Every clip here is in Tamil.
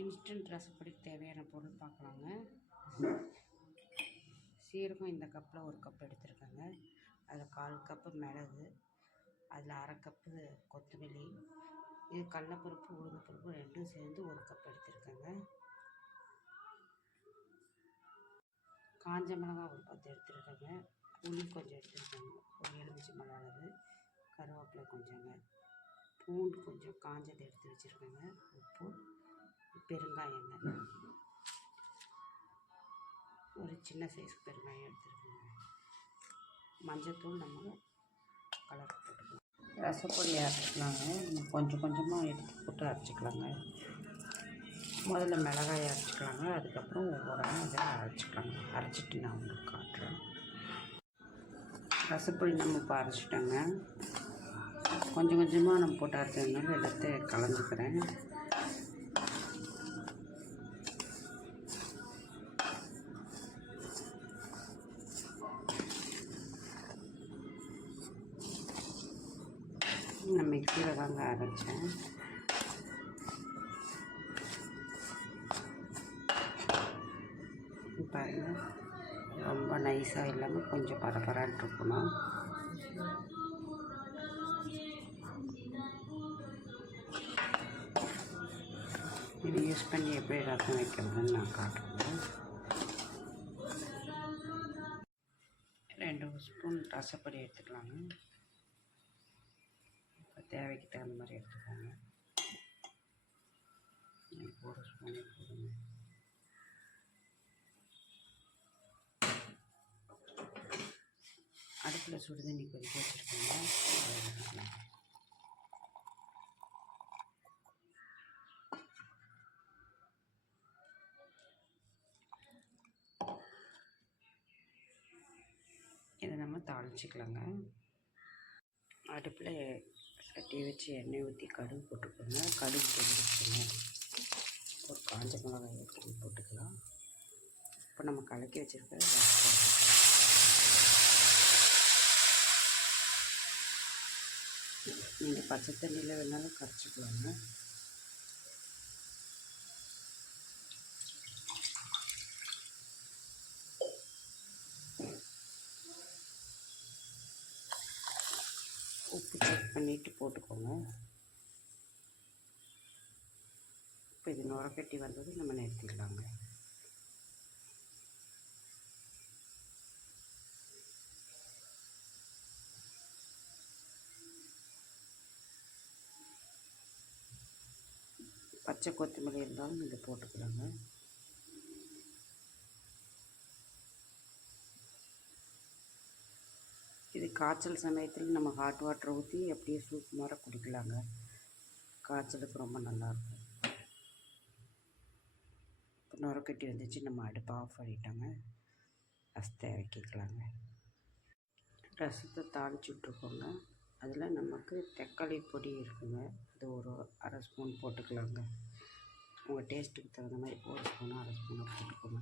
இன்ஸ்டன்ட் ரசப்பொடிக்கு தேவையான பொருள் பார்க்கலாங்க. சீரகம் இந்த கப்பில் ஒரு கப் எடுத்துருக்கேங்க. அதில் கால் கப்பு மிளகு அதில் அரை கப்பு கொத்தமல்லி இது கடலப்பருப்பு உளுந்தப்பருப்பு ரெண்டும் சேர்ந்து ஒரு கப் எடுத்துருக்கேங்க. காஞ்ச மிளகாய் ஒரு பத்து எடுத்துருக்கேங்க. புளி கொஞ்சம் எடுத்துருக்கேங்க. ஒரு எலுமிச்சை மிளகா அளவு கருவேப்பிலை கொஞ்சங்க பூண்டு கொஞ்சம் காஞ்சதை எடுத்து வச்சுருக்கேங்க. உப்பு பெருங்காயங்க. ஒரு சின்ன சைஸ் பெருங்காயம் எடுத்துருக்கோங்க. மஞ்சத்தூள் நம்ம கலர் போட்டுக்கலாம். ரசப்பொடி அரைச்சிக்கலாங்க கொஞ்சம் கொஞ்சமாக எடுத்து போட்டு அரைச்சிக்கலாங்க. முதல்ல மிளகாய் அரைச்சிக்கலாங்க. அதுக்கப்புறம் ஒவ்வொரு இதை அரைச்சிக்கலாங்க. அரைச்சிட்டு நான் உங்களுக்கு காட்டுறேன். ரசப்பொடி நம்ம இப்போ அரைச்சிட்டோங்க. கொஞ்சம் கொஞ்சமாக நம்ம போட்டு அரைச்சதுனால எல்லாத்தையும் கலந்துக்கிறேன். நான் மிக்சியில் தாங்க அரைச்சேன். பாருங்க ரொம்ப நைஸாக இல்லாமல் கொஞ்சம் பரபரான்ட்டு இருக்கணும். இது யூஸ் பண்ணி எப்படி ரசம் வைக்கிறதுன்னு நான் காட்டுறேன். ரெண்டு ஸ்பூன் ரசப்பொடி எடுத்துக்கலாங்க. தேவைக்கு தகுந்த மாதிரி எடுத்துக்கோங்க. ஒரு ஸ்பூனே போடுங்க. அடுப்பில் சுடு தண்ணி கொதிக்க வச்சுருக்கோங்க. இதை நம்ம தாளிச்சிக்கலாங்க. அடுப்பில் கட்டி வச்சு எண்ணெய் ஊற்றி கடுகு போட்டுக்கோங்க. கடுகு பொரிச்சுக்கோங்க ஒரு காஞ்ச மிளகாய் எடுத்து போட்டுக்கலாம். இப்போ நம்ம கலக்கி வச்சுருக்க நீங்கள் பச்சை தண்ணியில் வேணாலும் கரைச்சிக்கலாங்க உப்பு செக் பண்ணிவிட்டு போட்டுக்கோங்க. இப்போ இது நுரக்கட்டி வந்தது நம்ம நிறுத்திடலாங்க. பச்சை கொத்தமல்லி இருந்தாலும் இதை போட்டுக்கலாங்க. இது காய்ச்சல் சமயத்தில் நம்ம ஹாட் வாட்டர் ஊற்றி அப்படியே சூப் மாதிரி குடிக்கலாங்க. காய்ச்சலுக்கு ரொம்ப நல்லாயிருக்கும். இப்போ நுரக்கட்டி வந்துச்சு நம்ம அடுப்பை ஆஃப் பண்ணிட்டோங்க. ரசத்தை இறக்கிக்கலாங்க ரசத்தை தாளிச்சு விட்ருக்கோங்க அதில் நமக்கு தக்காளி பொடி இருக்குங்க. அது ஒரு அரை ஸ்பூன் போட்டுக்கலாங்க. உங்கள் டேஸ்ட்டுக்கு தகுந்த மாதிரி ஒரு ஸ்பூனாக அரை ஸ்பூனாக போட்டுக்கோங்க.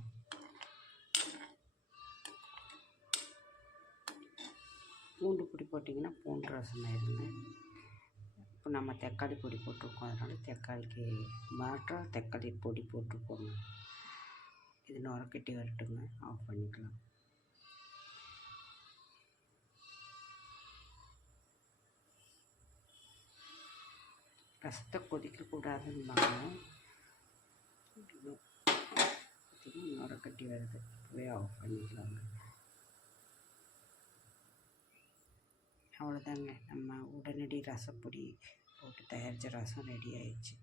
பூண்டு பொடி போட்டிங்கன்னா பூண்டு ரசம் ஆயிடுங்க. இப்போ நம்ம தக்காளி பொடி போட்டிருக்கோம். அதனால் தக்காளிக்கு மாற்றாக தக்காளி பொடி போட்டிருக்கோங்க. இது நுரக்கட்டி வரட்டுங்க. ஆஃப் பண்ணிக்கலாம். ரசத்தை கொதிக்கக்கூடாதுன்னாங்க நுரக்கட்டி வருது. இப்போவே ஆஃப் பண்ணிக்கலாங்க. அவ்வளோதாங்க. நம்ம உடனடி ரசப்பொடி போட்டு தயாரித்த ரசம் ரெடி ஆயிடுச்சு.